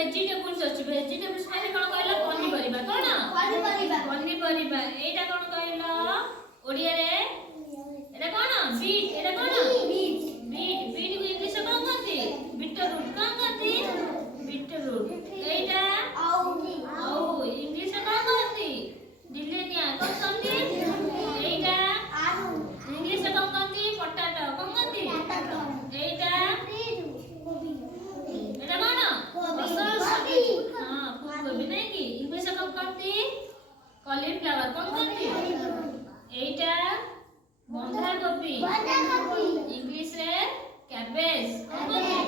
vegetables ଅଛି vegetables মানে কোন କହିଲ ପନିପରିବା କୋନ ପନିପରିବା ଏଇଟା କୋନ କହିଲ ओडिया रे एटा कोन बीट एटा कोन बीट बीट को इंग्लिश कोन कहती बीटरूट कोन कहती बीटरूट एटा आउ इंग्लिश कोन कहती डिलेनिया कोन कहती एटा आलू इंग्लिश कोन कहती पोटैटो कोन कहती एटा गोभी एटा कोन फूलकोबी हां फूलकोबी नहीं की इंग्लिश कोन कहती कॉलीफ्लावर कोन कहती एटा बंधा कोबी इंग्लिश रे कैबेज कोन कहती